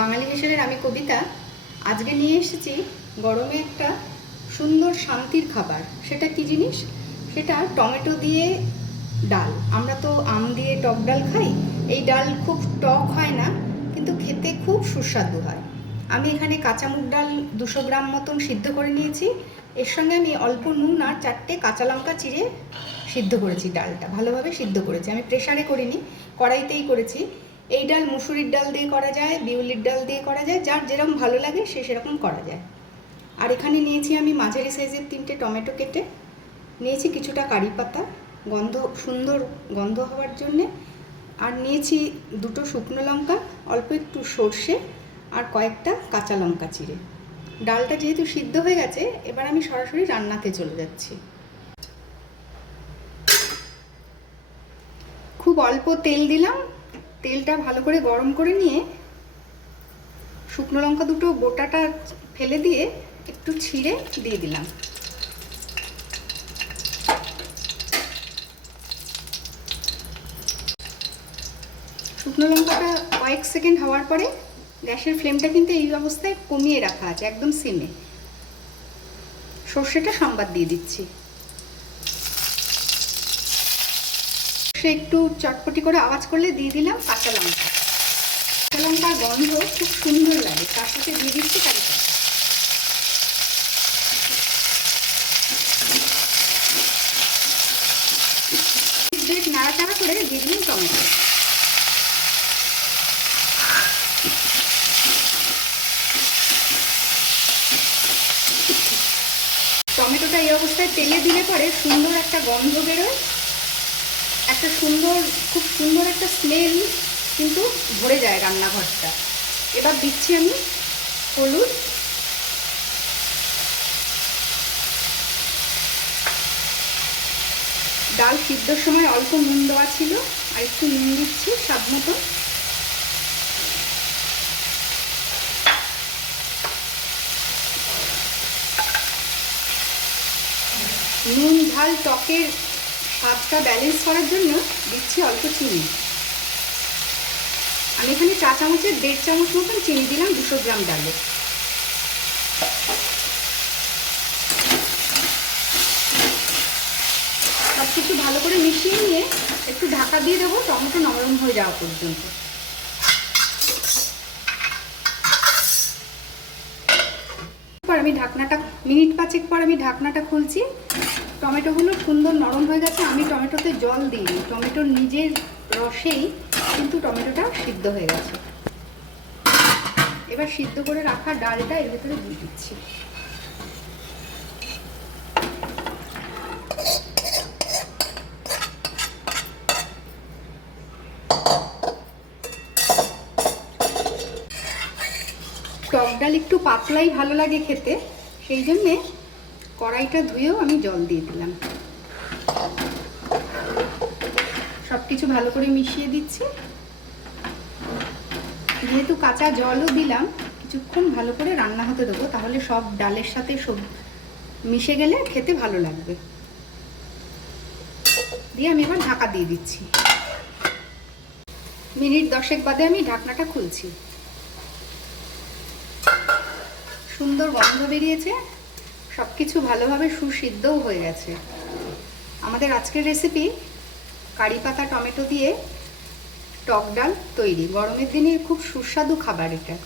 বাঙালি হেসেলের আমি কবিতা আজকে নিয়ে এসেছি গরমে একটা সুন্দর শান্তির খাবার। সেটা কি জিনিস? সেটা টমেটো দিয়ে ডাল। আমরা তো আম দিয়ে টক ডাল খাই। এই ডাল খুব টক হয় না, কিন্তু খেতে খুব সুস্বাদু হয়। আমি এখানে কাঁচা মুগ ডাল 200 গ্রাম মতন সিদ্ধ করে নিয়েছি। এর সঙ্গে আমি অল্প নুন আর 4টে কাঁচা লঙ্কা চিড়ে সিদ্ধ করেছি। ডালটা ভালোভাবে সিদ্ধ করেছি, আমি প্রেসারে করিনি, কড়াইতেই করেছি। এই ডাল মুসুরির ডাল দিয়ে করা যায়, বিউলির ডাল দিয়ে করা যায়, যার যেরকম ভালো লাগে সে সেরকম করা যায়। আর এখানে নিয়েছি আমি মাঝারি সাইজের 3টে টমেটো কেটে নিয়েছি, কিছুটা কারি পাতা সুন্দর গন্ধ হওয়ার জন্যে, আর নিয়েছি 2টো শুকনো লঙ্কা, অল্প একটু সর্ষে আর কয়েকটা কাঁচা লঙ্কা চিড়ে। ডালটা যেহেতু সিদ্ধ হয়ে গেছে, এবার আমি সরাসরি রান্নাতে চলে যাচ্ছি। খুব অল্প তেল দিলাম, তেলটা ভালো করে গরম করে নিয়ে শুকনো লঙ্কা দুটো গোটাটা ফেলে দিয়ে একটু ছিঁড়ে দিয়ে দিলাম। শুকনো লঙ্কাটা কয়েক সেকেন্ড হওয়ার পরে গ্যাসের ফ্লেমটা কিন্তু এই অবস্থায় কমিয়ে রাখা আছে, একদম সিমে। সর্ষেটা সম্বাদ দিয়ে দিচ্ছি। সে একটু চটপটি করে আওয়াজ করলে দিয়ে দিলাম কাঁচা লঙ্কা। কাঁচা লঙ্কার গন্ধ খুব সুন্দর লাগে, তার সাথে দিয়ে দিচ্ছি কারি পাতা। নাড়াচাড়া করে দিয়ে দিলাম টমেটো। টমেটোটা এই অবস্থায় তেলে দিলে পরে সুন্দর একটা গন্ধ বেরোয়, একটা খুব সুন্দর একটা স্মেল কিন্তু ভরে যায় রান্নাঘরটা। এবার দিচ্ছি আমি হলুদ, ডাল সিদ্ধর সময় অল্প নুন দেওয়া ছিল, আর একটু নুন দিচ্ছি স্বাদ মতো। নুন ঝাল টকের স্বাদটা ব্যালেন্স করার জন্য দিচ্ছি অল্প চিনি। আমি এখানে চা চামচের 1.5 চামচ মতন চিনি দিলাম 200 গ্রাম ডালে। সব কিছু ভালো করে মিশিয়ে নিয়ে একটু ঢাকা দিয়ে দেবো টমেটো নরম হয়ে যাওয়া পর্যন্ত। আমি ঢাকনাটা মিনিট 5 পর আমি ঢাকনাটা খুলছি। টমেটোগুলো সুন্দর নরম হয়ে গেছে। আমি টমেটোতে জল দিইনি, টমেটোর নিজের রসেই কিন্তু টমেটোটা সিদ্ধ হয়ে গেছে। এবার সিদ্ধ করে রাখা ডালটা এর ভেতরে দিয়ে দিচ্ছি। টক ডাল একটু পাতলাই ভালো লাগে খেতে, সেই জন্যে কড়াইটা ধুয়েও আমি জল দিয়ে দিলাম। সব কিছু ভালো করে মিশিয়ে দিচ্ছি। যেহেতু কাঁচা জলও দিলাম, কিছুক্ষণ ভালো করে রান্না হতে দেবো, তাহলে সব ডালের সাথে সব মিশে গেলে খেতে ভালো লাগবে। দিয়ে আমি এবার ঢাকা দিয়ে দিচ্ছি। মিনিট 10 বাদে আমি ঢাকনাটা খুলছি। সুন্দর গন্ধ বেরিয়েছে, সব কিছু ভালোভাবে সুসিদ্ধও হয়ে গেছে। আমাদের আজকের রেসিপি কারি পাতা টমেটো দিয়ে টক ডাল তৈরি। গরমের দিনে খুব সুস্বাদু খাবার এটা।